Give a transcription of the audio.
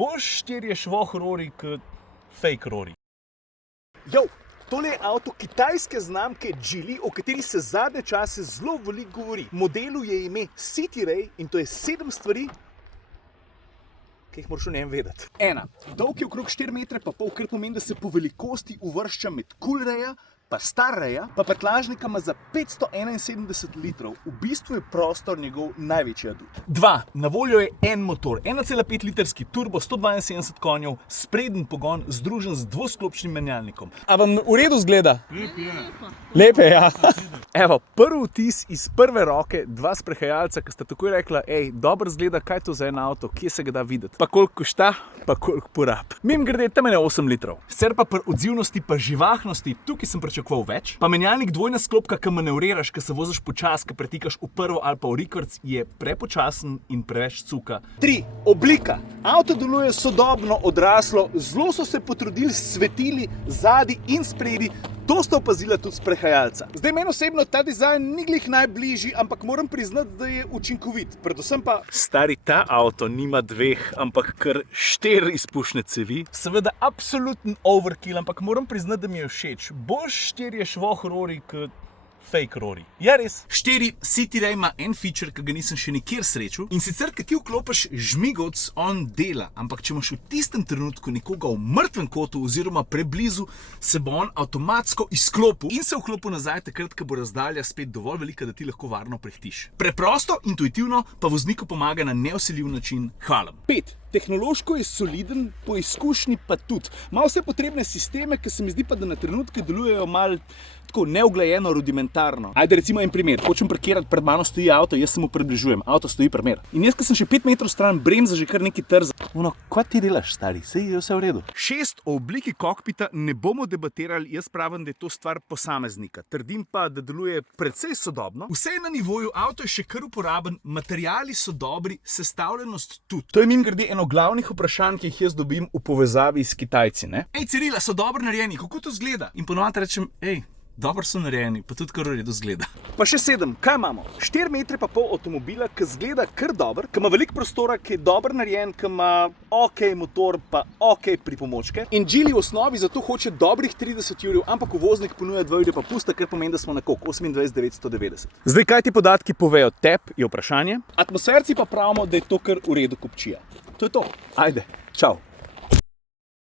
Bolj štirje švoh rori kot fake rori. Jo, tole je avto kitajske znamke Geely, o kateri se zadnje čase zelo veliko govori. Modelu je ime City Ray in to je 7 stvari, ki jih moraš o njem vedeti. 1. Dolg je okrog 4,5 metra, kar pomeni, da se po velikosti uvršča med Cool Raya pa Star Raya, pa prtljažnika ima za 571 litrov. V bistvu je prostor njegov največji adut. 2. Na voljo je en motor, 1,5 litrski turbo, 172 konjev, spreden pogon, združen z dvosklopčnim menjalnikom. A vam v redu zgleda? Lepe, ja. Evo, prvi vtis iz prve roke, dva sprehajalca, ki sta takoj rekla, dobro zgleda, kaj je to za en avto, kje se ga da videti. Pa koliko košta, pa koliko porab. Mimogrede, tam je 8 litrov. Sicer pa pri odzivnosti pa živahnosti, tukaj sem pričakoval več. Pa menjalnik dvojna sklopka, ki manevriraš, ki se voziš počas, ki pretikaš v prvo ali pa v rekords, je prepočasen in preveč cuka. 3. Oblika. Avto deluje sodobno, odraslo, zelo so se potrudili s svetili zadaj in spredi. To sta opazila tudi sprehajalca. Zdaj, meni osebno ta dizajn ni glih najbližji, ampak moram priznati, da je učinkovit. Predvsem pa... Stari, ta avto nima 2, ampak kar 4 izpušne cevi. Seveda, absoluten overkill, ampak moram priznati, da mi je všeč. Bolj 4 švoh rori kot fake rori. Ja, res. 4. City Ray ima en feature, ki ga nisem še nikjer srečal. In sicer, kad ti vklopiš žmigovc, on dela. Ampak če imaš v tistem trenutku nekoga v mrtvem kotu oziroma preblizu, se bo on avtomatsko izklopil in se vklopil nazaj takrat, ko bo razdalja spet dovolj velika, da ti lahko varno prehitiš. Preprosto, intuitivno pa vozniku pomaga na neosiljiv način. Hvala. 5. Tehnološko je soliden, po izkušnji pa tudi. Ima vse potrebne sisteme, ki se mi zdi pa, da na trenutke delujejo malo tako neuglajeno, rudimentarno. Ajde, recimo en primer. Hočem parkirati, pred mano stoji avto, jaz se mu približujem. Avto stoji primer. In jaz, ko sem še 5 metrov stran, bremza že kar neki trza. Kaj ti delaš, stari? Sej je vse v redu. 6. O obliki kokpita ne bomo debatirali, jaz pravim, da je to stvar posameznika. Trdim pa, da deluje precej sodobno. Vse je na nivoju, avto je še kar uporaben, materiali so dobri, sestavljenost tudi. To je mimogrede eno glavnih vprašanj, ki jih jaz dobim v povezavi s Kitajci, ne? Cirila, so dobro narejeni, kako to zgleda? In ponovadi rečem, dobro so narejeni, pa tudi kar v redu zgleda. Pa še 7, kaj imamo? 4,5 metra avtomobila, ki zgleda kar dober, ki ima veliko prostora, ki je dobro narejen, ki ima ok motor, pa ok pripomočke. In Geely v osnovi zato hoče dobrih 30 jurjev, ampak uvoznik ponuja 2 jurje pa pusta, kar pomeni, da smo na koliko? 28,990. Zdaj, kaj ti podatki povejo tebi, je vprašanje. Atmosferci pa pravimo, da je to kar v redu kupčija. To je to. Ajde, čau.